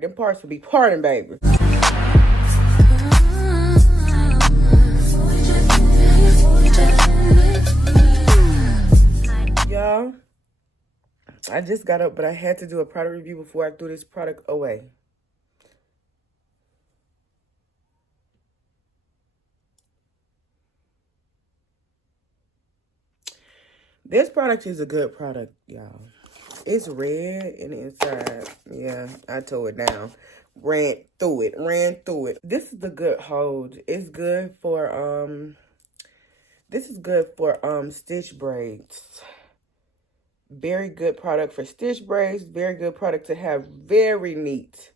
Them parts will be parting, baby. Y'all, I just got up, but I had to do a product review before I threw this product away. This product is a good product, y'all. It's red in the inside. Yeah, I tore it down. Ran through it. This is the good hold. It's good for, this is good for, stitch braids. Very good product for stitch braids. Very good product to have very neat,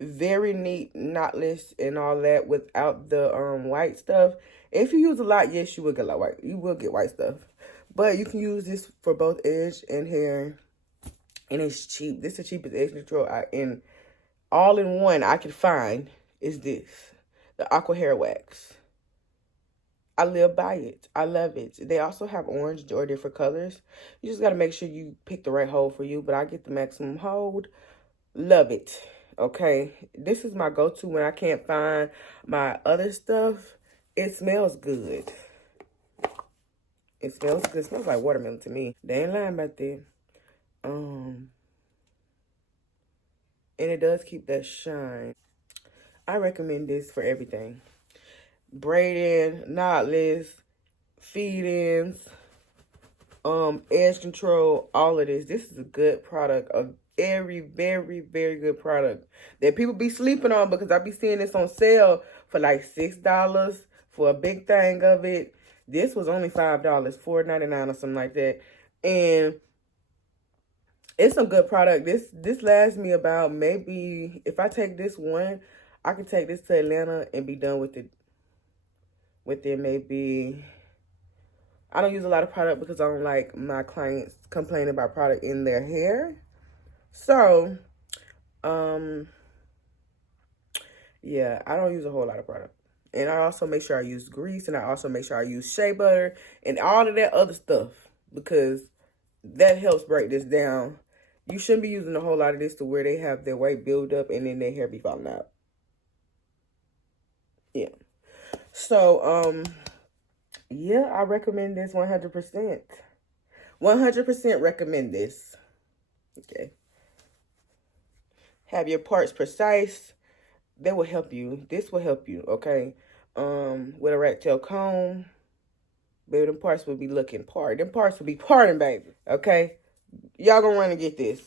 knotless and all that without the white stuff. If you use a lot, yes, you will get like white. You will get white stuff. But you can use this for both edge and hair. And it's cheap. This is the cheapest edge control in all in one I could find is this. The Aqua Hair Wax. I live by it. I love it. They also have orange or different colors. You just got to make sure you pick the right hold for you. But I get the maximum hold. Love it. Okay. This is my go-to when I can't find my other stuff. It smells good. It smells good. It smells like watermelon to me. They ain't lying about that. And it does keep that shine. I recommend this for everything. Braiding, knotless, feed-ins, edge control, all of this. This is a good product. A very, very, very good product that people be sleeping on because I be seeing this on sale for like $6 for a big thing of it. This was only $5, $4.99 or something like that. And it's some good product. This lasts me about maybe, if I take this one, I can take this to Atlanta and be done with it. Within maybe, I don't use a lot of product because I don't like my clients complaining about product in their hair. So, yeah, I don't use a whole lot of product. And I also make sure I use grease, and I also make sure I use shea butter and all of that other stuff because that helps break this down. You shouldn't be using a whole lot of this to where they have their weight build up and then their hair be falling out. Yeah. So, yeah, I recommend this 100%. 100% recommend this. Okay. Have your parts precise. That will help you. This will help you, okay? With a rat tail comb, baby, them parts will be looking part. Them parts will be parting, baby, okay? Y'all gonna run and get this.